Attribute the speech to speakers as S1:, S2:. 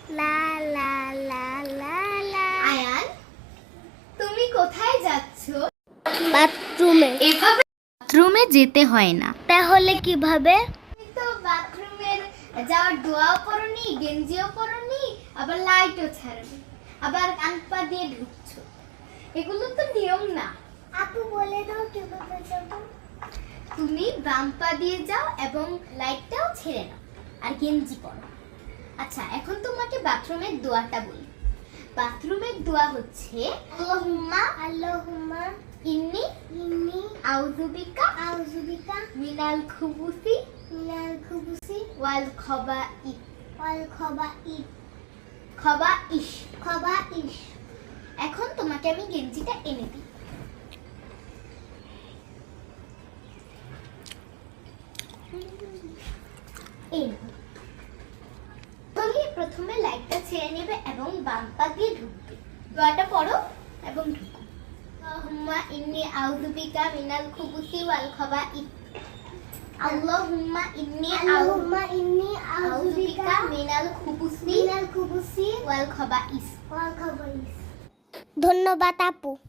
S1: লা লা লা লা লা।
S2: আয়ান, তুমি কোথায় যাচ্ছ?
S1: বাথরুমে।
S2: এভাবে বাথরুমে যেতে হয় না।
S1: তাহলে কিভাবে?
S2: তুমি তো বাথরুমের যাওয়ার দোয়াও পড়নি, গেঞ্জিও পরনি, আবার লাইটও ছাড়নি, আবার কান পা দিয়ে ঢুকছো। এগুলো তো নিয়ম না।
S1: আপু বলে দাও কিভাবে যাব।
S2: তুমি বাম পা দিয়ে যাও এবং লাইটটাও ছেড়ে নাও আর গেঞ্জি পরো। আচ্ছা, এখন তোমাকে বাথরুমের দোয়াটা বলি। বাথরুমের দোয়া হচ্ছে আল্লাহুম্মা
S1: আল্লাহুম্মা
S2: ইন্নি
S1: ইন্নি
S2: আউযুবিকা
S1: আউযুবিকা
S2: মিনাল খুবুসি
S1: মিনাল খুবুসি
S2: ওয়াল খবাই
S1: ওয়াল খবাইস।
S2: খবাইশ।
S1: খবাইস।
S2: এখন তোমাকে আমি গেঞ্জিটা এনে দিই। এই নাও। তুমি প্রথমে লাইটটা ছেড়ে নেবে এবং বাম পা দিয়ে ঢুকবে। দোয়াটা পড়ো এবং ঢুকো। আল্লাহুম্মা ইন্নি আউযুবিকা মিনাল খুবুসি ওয়াল খবাইস। আল্লাহুম্মা ইন্নি
S1: আল্লাহুম্মা ইন্নি
S2: আউযুবিকা
S1: আউযুবিকা
S2: মিনাল খুবুসি
S1: মিনাল খুবুসি
S2: ওয়াল খবাইস।
S1: ওয়াল খবাইস। ধন্যবাদ আপু।